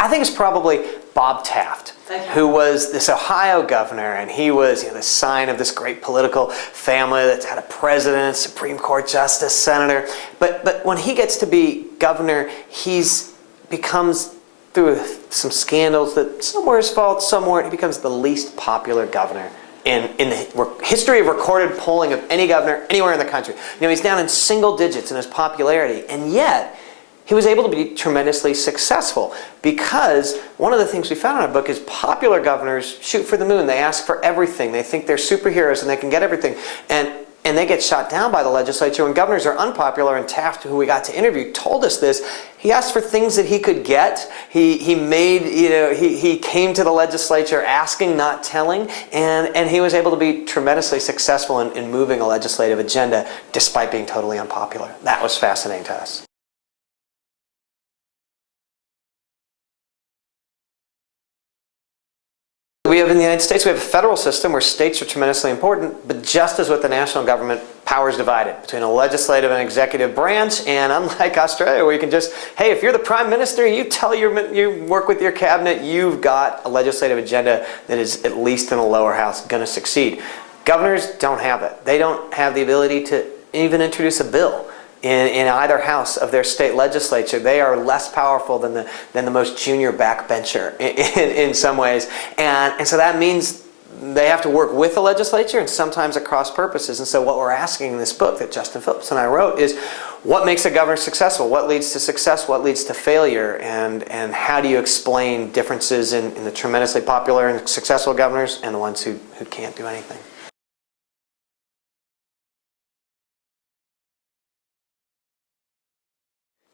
I think it's probably Bob Taft, who was this Ohio governor, and he was the sign of this great political family that's had a president, Supreme Court justice, senator. But when he gets to be governor, he's becomes, through some scandals that some were his fault, some weren't, he becomes the least popular governor in the history of recorded polling of any governor anywhere in the country. He's down in single digits in his popularity, and yet he was able to be tremendously successful, because one of the things we found in our book is popular governors shoot for the moon. They ask for everything. They think they're superheroes and they can get everything. And they get shot down by the legislature when governors are unpopular. And Taft, who we got to interview, told us this. He asked for things that he could get. He came to the legislature asking, not telling, and he was able to be tremendously successful in moving a legislative agenda despite being totally unpopular. That was fascinating to us. We have in the United States, we have a federal system where states are tremendously important, but just as with the national government, power is divided between a legislative and executive branch. And unlike Australia, where you can just, hey, if you're the prime minister, you work with your cabinet, you've got a legislative agenda that is, at least in the lower house, going to succeed. Governors don't have that. They don't have the ability to even introduce a bill in either house of their state legislature. They are less powerful than the most junior backbencher in some ways. And so that means they have to work with the legislature and sometimes across purposes. And so what we're asking in this book that Justin Phillips and I wrote is, what makes a governor successful? What leads to success? What leads to failure? And how do you explain differences in the tremendously popular and successful governors and the ones who can't do anything?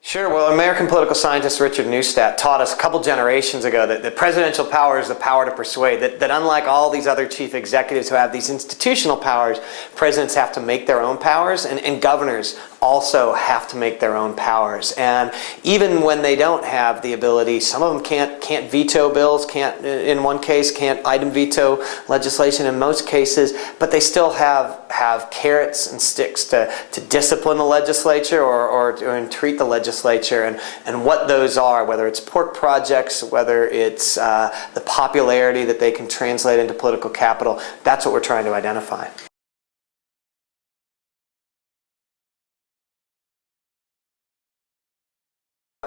Sure. Well, American political scientist Richard Neustadt taught us a couple generations ago that presidential power is the power to persuade, that unlike all these other chief executives who have these institutional powers, presidents have to make their own powers, and governors also have to make their own powers. And even when they don't have the ability, some of them can't veto bills, in one case, can't item veto legislation in most cases, but they still have carrots and sticks to discipline the legislature or entreat the legislature. And what those are, whether it's pork projects, whether it's the popularity that they can translate into political capital, that's what we're trying to identify.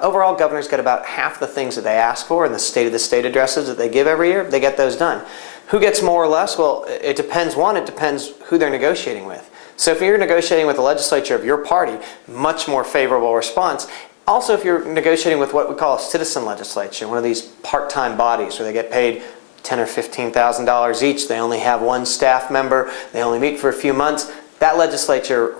Overall, governors get about half the things that they ask for in the State of the State addresses that they give every year. They get those done. Who gets more or less? Well, it depends. One, it depends who they're negotiating with. So if you're negotiating with the legislature of your party, much more favorable response. Also, if you're negotiating with what we call a citizen legislature, one of these part-time bodies where they get paid $10,000 or $15,000 each, they only have one staff member, they only meet for a few months, that legislature,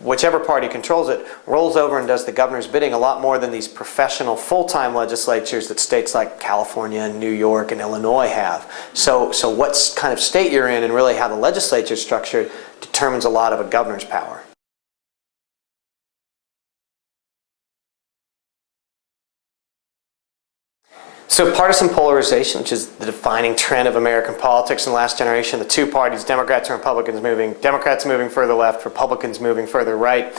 whichever party controls it, rolls over and does the governor's bidding a lot more than these professional full-time legislatures that states like California and New York and Illinois have. So what kind of state you're in and really how the legislature is structured determines a lot of a governor's power. So partisan polarization, which is the defining trend of American politics in the last generation, the two parties, Democrats and Republicans Democrats moving further left, Republicans moving further right.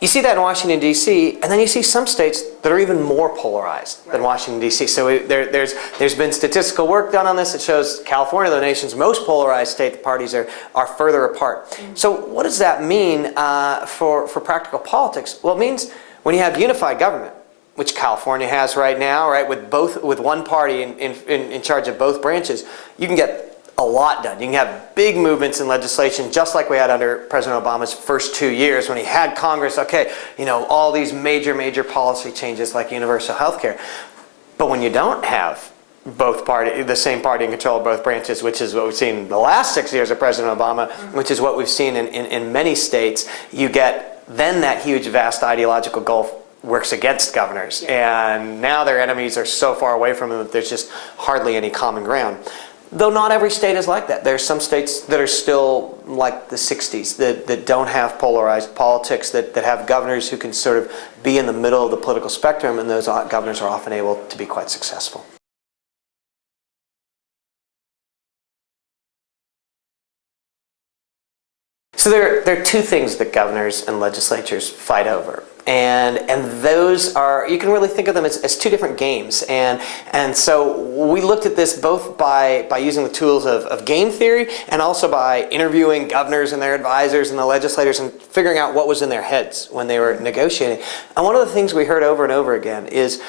You see that in Washington, D.C., and then you see some states that are even more polarized than Washington, D.C. So there's been statistical work done on this that shows California, the nation's most polarized state, the parties are further apart. So what does that mean for practical politics? Well, it means when you have unified government, which California has right now, right, with one party in charge of both branches, you can get a lot done. You can have big movements in legislation, just like we had under President Obama's first 2 years when he had Congress, okay, all these major policy changes like universal health care. But when you don't have the same party in control of both branches, which is what we've seen the last 6 years of President Obama, which is what we've seen in many states, you get then that huge, vast ideological gulf works against governors. And now their enemies are so far away from them that there's just hardly any common ground. Though not every state is like that. There's some states that are still like the 60s that don't have polarized politics, that have governors who can sort of be in the middle of the political spectrum, and those governors are often able to be quite successful. So there are two things that governors and legislatures fight over. And those are, you can really think of them as two different games. And so we looked at this both by using the tools of game theory and also by interviewing governors and their advisors and the legislators and figuring out what was in their heads when they were negotiating. And one of the things we heard over and over again is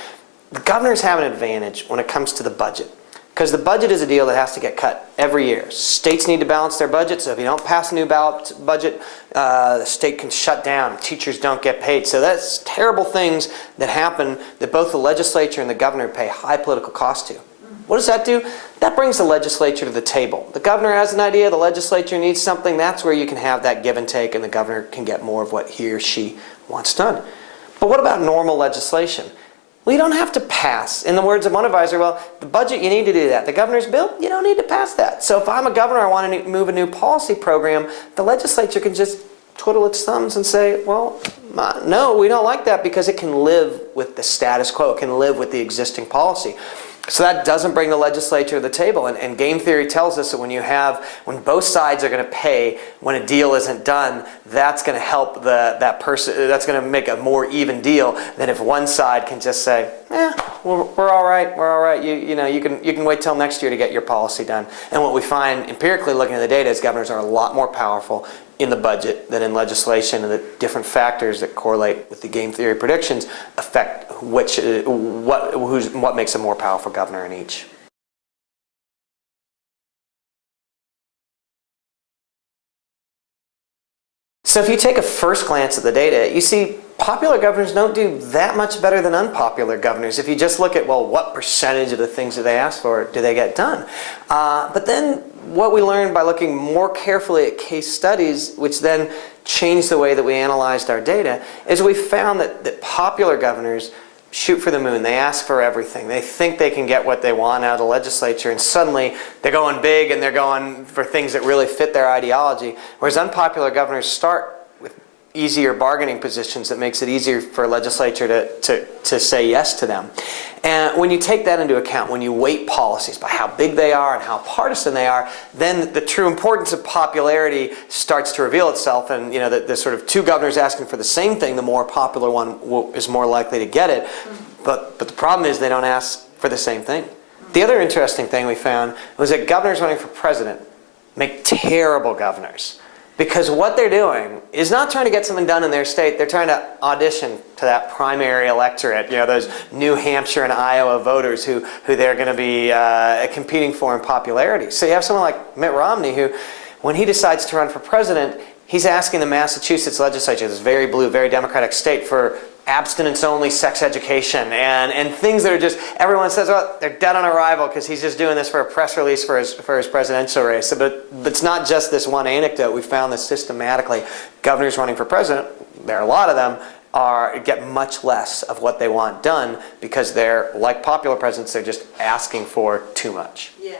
the governors have an advantage when it comes to the budget. Because the budget is a deal that has to get cut every year. States need to balance their budget, so if you don't pass a new budget, the state can shut down. Teachers don't get paid. So that's terrible things that happen that both the legislature and the governor pay high political cost to. What does that do? That brings the legislature to the table. The governor has an idea, the legislature needs something. That's where you can have that give and take, and the governor can get more of what he or she wants done. But what about normal legislation? We don't have to pass. In the words of one advisor, well, the budget, you need to do that. The governor's bill, you don't need to pass that. So if I'm a governor, I want to move a new policy program, the legislature can just twiddle its thumbs and say, well, no, we don't like that, because it can live with the status quo. It can live with the existing policy. So that doesn't bring the legislature to the table. And game theory tells us that when both sides are going to pay when a deal isn't done, that's going to help that person, that's going to make a more even deal than if one side can just say, we're all right, we're all right. You can wait till next year to get your policy done. And what we find empirically looking at the data is governors are a lot more powerful in the budget than in legislation, and the different factors that correlate with the game theory predictions affect what makes a more powerful governor in each. So if you take a first glance at the data, you see popular governors don't do that much better than unpopular governors. If you just look at, well, what percentage of the things that they ask for do they get done? But then what we learned by looking more carefully at case studies, which then changed the way that we analyzed our data, is we found that popular governors shoot for the moon. They ask for everything. They think they can get what they want out of the legislature, and suddenly they're going big and they're going for things that really fit their ideology. Whereas unpopular governors start with easier bargaining positions that makes it easier for a legislature to say yes to them. And when you take that into account, when you weight policies by how big they are and how partisan they are, then the true importance of popularity starts to reveal itself. And the sort of two governors asking for the same thing, the more popular one is more likely to get it. But the problem is they don't ask for the same thing. The other interesting thing we found was that governors running for president make terrible governors. Because what they're doing is not trying to get something done in their state. They're trying to audition to that primary electorate, those New Hampshire and Iowa voters who they're going to be competing for in popularity. So you have someone like Mitt Romney who, when he decides to run for president, he's asking the Massachusetts legislature, this very blue, very Democratic state, for abstinence-only sex education and things that are just, everyone says, well, they're dead on arrival because he's just doing this for a press release for his presidential race. But it's not just this one anecdote. We found this systematically. Governors running for president, there are a lot of them, get much less of what they want done because they're, like popular presidents, they're just asking for too much. Yeah.